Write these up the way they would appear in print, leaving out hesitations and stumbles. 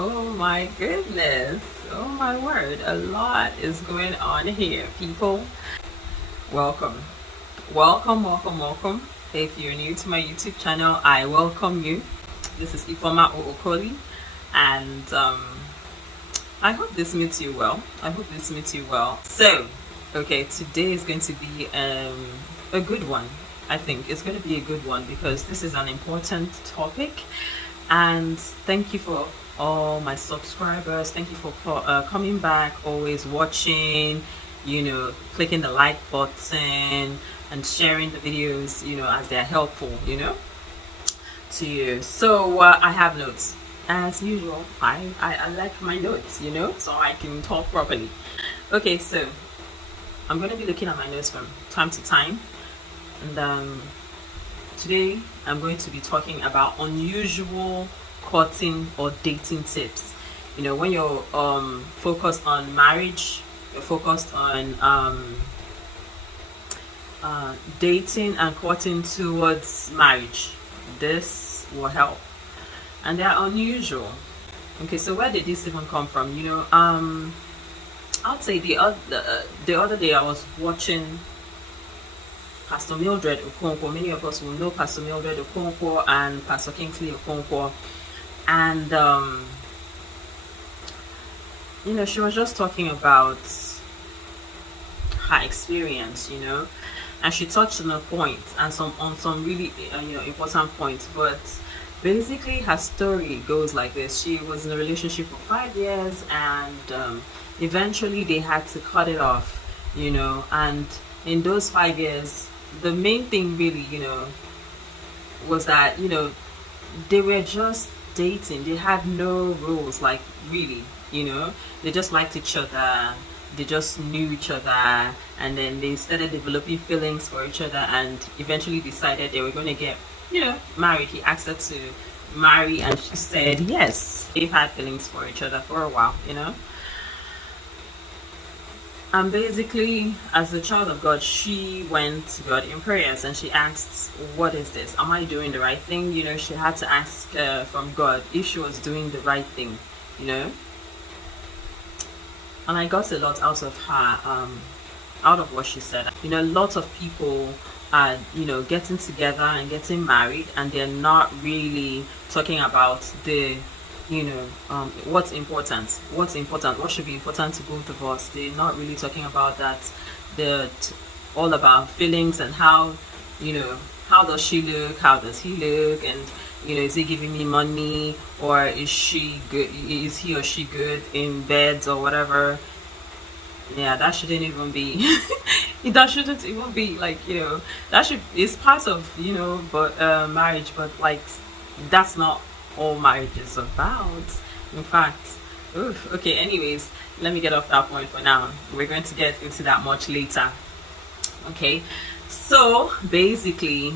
Oh my goodness. Oh my word. A lot is going on here, people. Welcome. Welcome. If you're new to my YouTube channel, I welcome you. This is Ifoma Ookoli, and I hope this meets you well. So, okay, today is going to be a good one. I think it's going to be a good one because this is an important topic. And thank you for all my subscribers. Thank you for coming back, always watching, clicking the like button and sharing the videos, as they're helpful, to you. So I have notes. As usual, I like my notes, so I can talk properly. Okay, so I'm going to be looking at my notes from time to time. And today I'm going to be talking about unusual courting or dating tips. When you're focused on marriage, you're focused on dating and courting towards marriage. This will help. And they're unusual. Okay, so where did this even come from? I'd say the other day I was watching Pastor Mildred Okonkwo. Many of us will know Pastor Mildred Okonkwo and Pastor Kingsley Okonkwo. And, she was just talking about her experience, and she touched on a point and on some really, important points. But basically, her story goes like this. She was in a relationship for 5 years, and eventually they had to cut it off, and in those 5 years, the main thing really, was that, they were just dating. They had no rules, like, really, they just liked each other. They just knew each other, and then they started developing feelings for each other, and eventually decided they were going to get, married. He asked her to marry, and she said yes. They've had feelings for each other for a while, And basically, as a child of God, she went to God in prayers and she asked, what is this? Am I doing the right thing? She had to ask from God if she was doing the right thing, And I got a lot out of her, out of what she said. Lots of people are, getting together and getting married, and they're not really talking about the what's important, what should be important to both of us. They're not really talking about that. They're all about feelings and how does she look, how does he look, and is he giving me money, or is she good, is he or she good in beds or whatever. Yeah, that shouldn't even be that shouldn't even be like, that should is part of but marriage, but like that's not all marriage is about. In fact, okay, anyways, let me get off that point for now. We're going to get into that much later. Okay, so basically,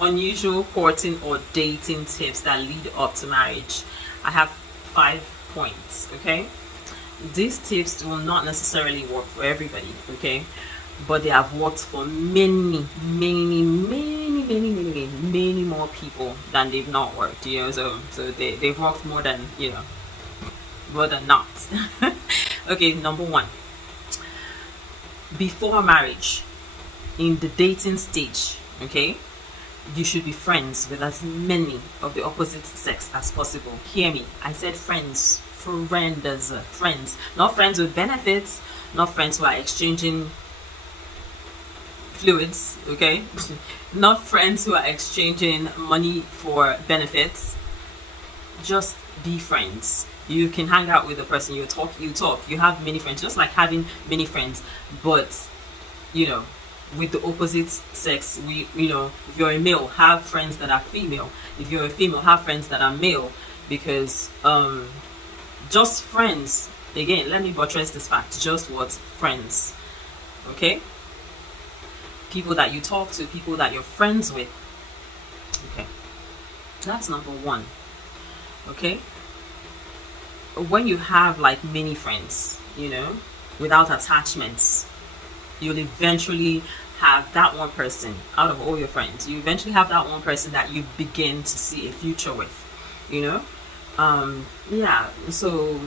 unusual courting or dating tips that lead up to marriage. I have 5 points. Okay, these tips will not necessarily work for everybody, okay, but they have worked for many more people than they've not worked, so they've worked more than not. Okay, number 1, before marriage, in the dating stage, okay, you should be friends with as many of the opposite sex as possible. Hear me, I said friends, friends, not friends with benefits, not friends who are exchanging fluids, okay, not friends who are exchanging money for benefits. Just be friends. You can hang out with the person, you talk, you have many friends, just like having many friends. But with the opposite sex, if you're a male, have friends that are female. If you're a female, have friends that are male. Because just friends, again, let me buttress this fact, just what? Friends. Okay, people that you talk to, people that you're friends with. Okay, that's number 1. Okay, when you have like many friends, without attachments, you'll eventually have that one person out of all your friends. You eventually have that one person that you begin to see a future with, Yeah, so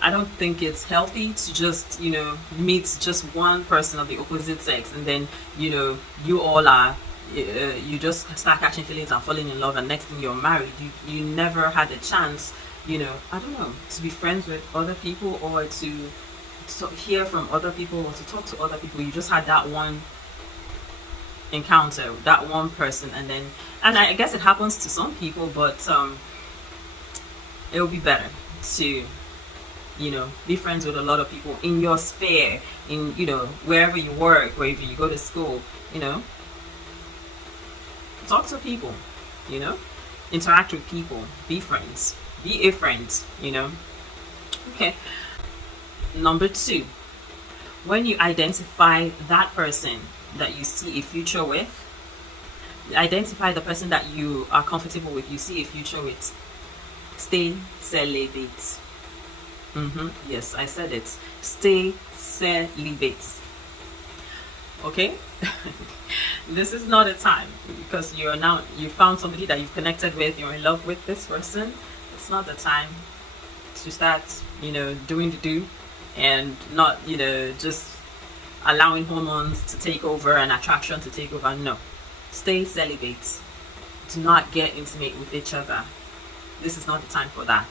I don't think it's healthy to just, meet just one person of the opposite sex, and then, you all are, you just start catching feelings and falling in love, and next thing you're married. You never had a chance, I don't know, to be friends with other people, or to hear from other people, or to talk to other people. You just had that one encounter, that one person, and I guess it happens to some people, but it will be better to, be friends with a lot of people in your sphere, in, wherever you work, wherever you go to school, talk to people, you know, interact with people, be friends, be a friend. Okay. Number two, when you identify that person that you see a future with, identify the person that you are comfortable with, you see a future with, stay celibate. Yes, I said it. Stay celibate. Okay? This is not a time, because you found somebody that you've connected with, you're in love with this person. It's not the time to start, doing the do, and not, just allowing hormones to take over and attraction to take over. No. Stay celibate. Do not get intimate with each other. This is not the time for that.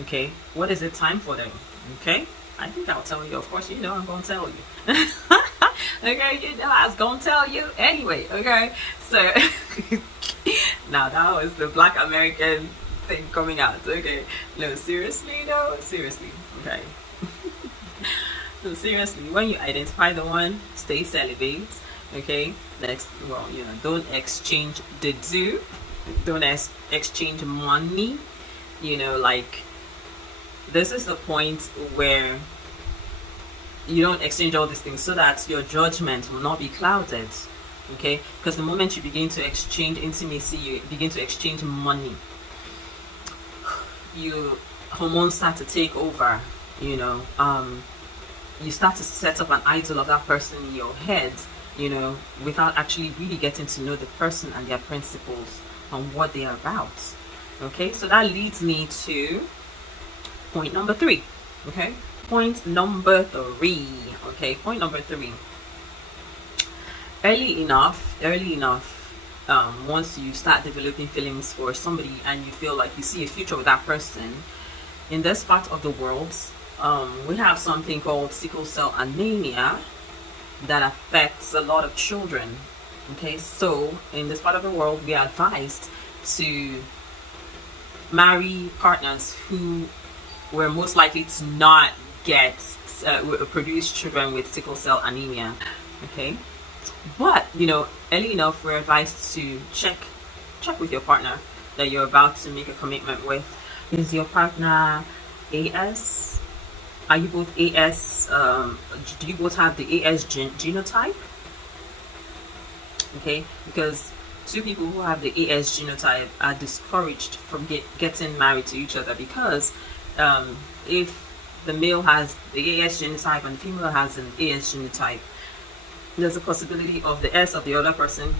Okay? What is it time for them? Okay? I think I'll tell you. Of course, I'm going to tell you. Okay? I was going to tell you anyway. Okay? So, now that was the Black American thing coming out. Okay? No, seriously, though? Seriously. Okay? So, seriously, when you identify the one, stay celibate. Okay? Next, don't exchange the do. Don't exchange money. Like, this is the point where you don't exchange all these things, so that your judgment will not be clouded. Okay? Because the moment you begin to exchange intimacy, you begin to exchange money, hormones start to take over. You start to set up an idol of that person in your head, without actually really getting to know the person and their principles and what they are about. Okay, so that leads me to point number 3. Okay, point number 3. Okay, point number 3. Early enough, once you start developing feelings for somebody and you feel like you see a future with that person, in this part of the world, we have something called sickle cell anemia that affects a lot of children. Okay, so in this part of the world, we are advised to marry partners who were most likely to not produce children with sickle cell anemia. Okay, but early enough, we're advised to check with your partner that you're about to make a commitment with. Is your partner AS? Are you both AS? Do you both have the AS genotype? Okay, because two people who have the AS genotype are discouraged from getting married to each other, because if the male has the AS genotype and the female has an AS genotype, there's a possibility of the S of the other person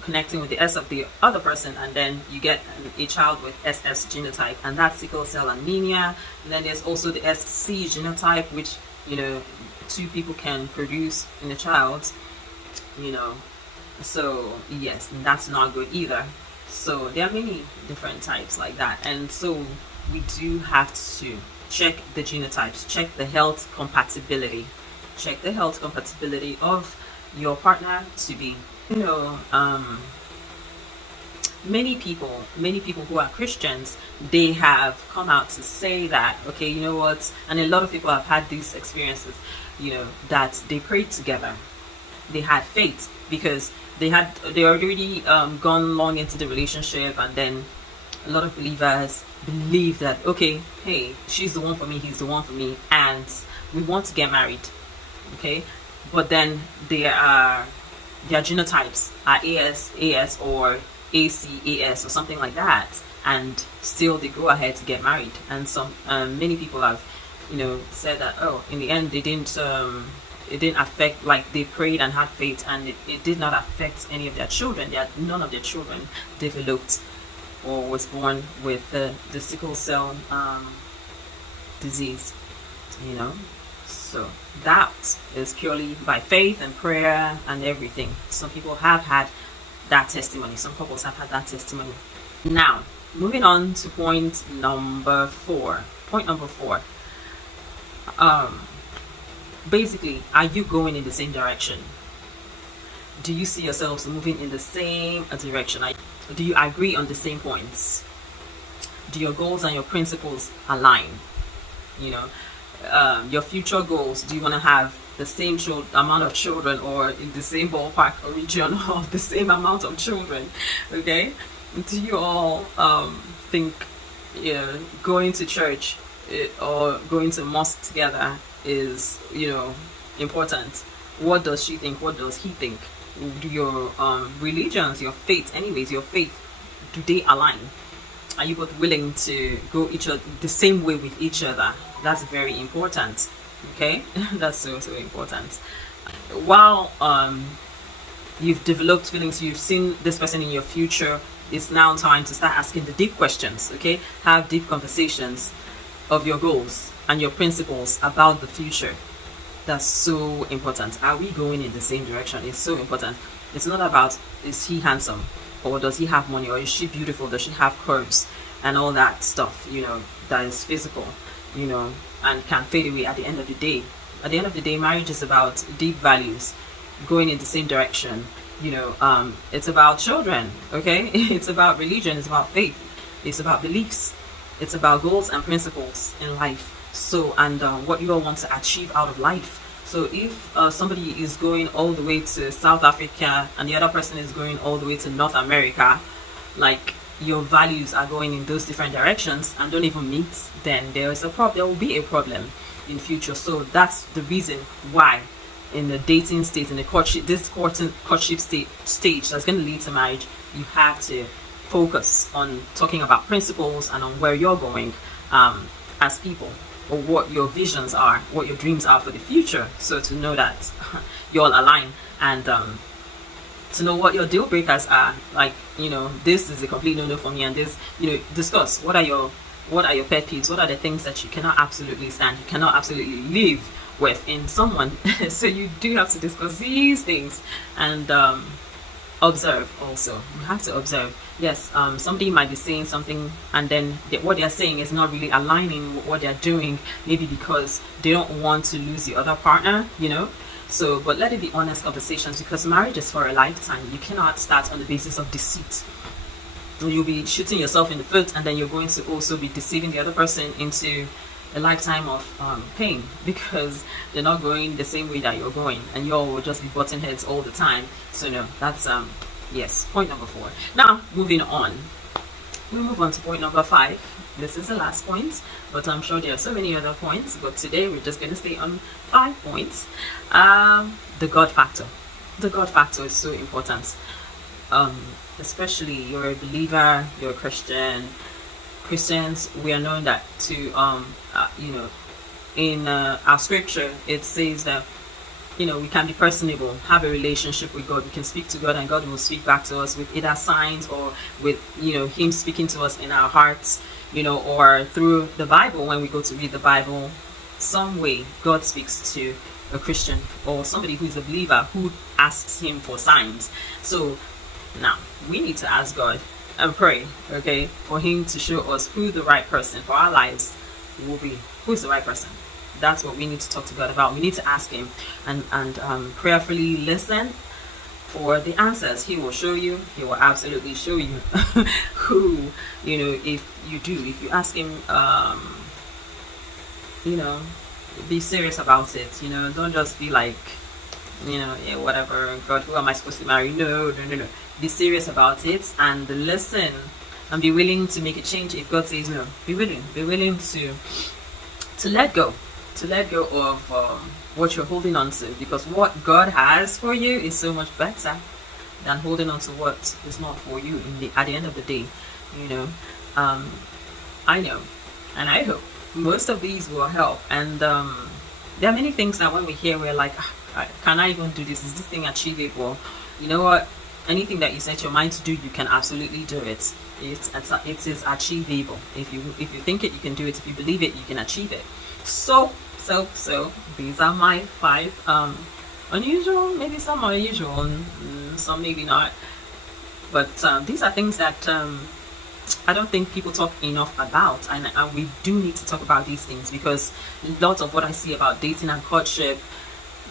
connecting with the S of the other person, and then you get a child with SS genotype, and that's sickle cell anemia. And then there's also the SC genotype, which two people can produce in a child. So yes, that's not good either. So there are many different types like that, and so we do have to check the genotypes, check the health compatibility of your partner to be many people who are Christians, they have come out to say that, okay, you know what, and a lot of people have had these experiences, that they prayed together, they had faith, because they already gone long into the relationship, and then a lot of believers believe that, okay, hey, she's the one for me, he's the one for me, and we want to get married. Okay, but then their genotypes are AS or ACAS or something like that, and still they go ahead to get married. And some many people have said that, oh, in the end it didn't affect, like, they prayed and had faith, and it did not affect any of their children. None of their children developed or was born with the sickle cell disease, you know. So that is purely by faith and prayer and everything. Some people have had that testimony. Some couples have had that testimony. Now, moving on to point number 4. Point number 4. Basically, are you going in the same direction? Do you see yourselves moving in the same direction? Do you agree on the same points? Do your goals and your principles align? You know, your future goals, do you want to have the same amount of children, or in the same ballpark or region of the same amount of children? Okay, do you all think, you know, going to church or going to mosque together is, you know, important? What does she think? What does he think? Do your religions, your faith, your faith, do they align? Are you both willing to go the same way with each other? That's very important. Okay, that's so important. While you've developed feelings, you've seen this person in your future, it's now time to start asking the deep questions. Okay, have deep conversations of your goals and your principles about the future. That's so important. Are we going in the same direction? It's so important. It's not about, is he handsome, or does he have money, or is she beautiful, does she have curves, and all that stuff, you know, that is physical, you know, and can fade away at the end of the day. At the end of the day, marriage is about deep values, going in the same direction. You know, it's about children. Okay, it's about religion, it's about faith, it's about beliefs, it's about goals and principles in life. So, and what you all want to achieve out of life. So if somebody is going all the way to South Africa and the other person is going all the way to North America, like, your values are going in those different directions and don't even meet, then there will be a problem in future. So that's the reason why in the dating stage, in the courtship stage that's going to lead to marriage, you have to focus on talking about principles and on where you're going as people, or what your visions are, what your dreams are for the future. So to know that you all align, and to know what your deal breakers are. Like, you know, this is a complete no-no for me, and this, you know, discuss what are your pet peeves, what are the things that you cannot absolutely stand, you cannot absolutely live with in someone. So you do have to discuss these things, and observe also. You have to observe. Yes, somebody might be saying something, and then what they're saying is not really aligning with what they're doing, maybe because they don't want to lose the other partner, you know. So, but let it be honest conversations, because marriage is for a lifetime. You cannot start on the basis of deceit. You'll be shooting yourself in the foot, and then you're going to also be deceiving the other person into a lifetime of pain, because they're not going the same way that you're going, and you all will just be butting heads all the time. So no, that's yes, point number 4. Now, moving on, we move on to point number 5. This is the last point, but I'm sure there are so many other points, but today we're just going to stay on 5 points. The God factor. The God factor is so important. Especially you're a believer, you're a Christian. Christians, we are known that to you know, in our scripture it says that, you know, we can be personable, have a relationship with God. We can speak to God, and God will speak back to us with either signs, or with, you know, him speaking to us in our hearts, you know, or through the Bible. When we go to read the Bible, some way God speaks to a Christian or somebody who is a believer, who asks him for signs. So now we need to ask God and pray, okay, for him to show us who the right person for our lives will be. Who's the right person? That's what we need to talk to God about. We need to ask him, and prayerfully listen for the answers. He will show you. He will absolutely show you who, you know, if you ask him, you know, be serious about it. You know, don't just be like, you know, yeah, whatever, God, who am I supposed to marry? No. Be serious about it, and listen, and be willing to make a change if God says no. Be willing to let go of what you're holding on to, because what God has for you is so much better than holding on to what is not for you at the end of the day. You know, I know, and I hope most of these will help. And there are many things that when we hear, we're like, can I even do this? Is this thing achievable? You know what? anything that you set your mind to do, you can absolutely do it. It is achievable. If you think it, you can do it. If you believe it, you can achieve it. So these are my 5 unusual, maybe some are usual, some maybe not, but these are things that I don't think people talk enough about, and we do need to talk about these things, because lots of what I see about dating and courtship,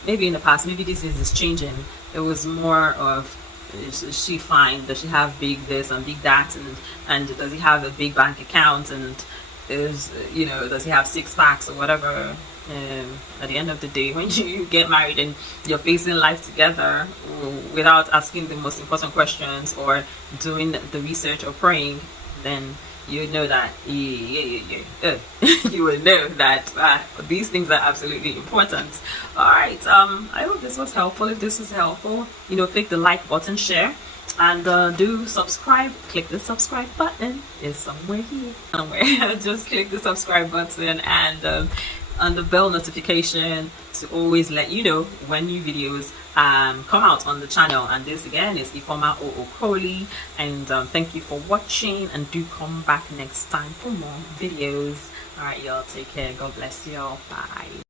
maybe in the past, maybe this is changing. It was more of, is she fine? Does she have big this and big that, and does he have a big bank account, and does he have 6 packs or whatever? At the end of the day, when you get married and you're facing life together without asking the most important questions or doing the research or praying, then you know that you will know that these things are absolutely important. All right, I hope this was helpful. If this is helpful, click the like button, share, and do subscribe. Click the subscribe button. It's somewhere here, somewhere. Just click the subscribe button and the bell notification to always let you know when new videos come out on the channel. And this again is Ifoma Ookoli, and thank you for watching, and do come back next time for more videos. All right, y'all, take care. God bless y'all. Bye.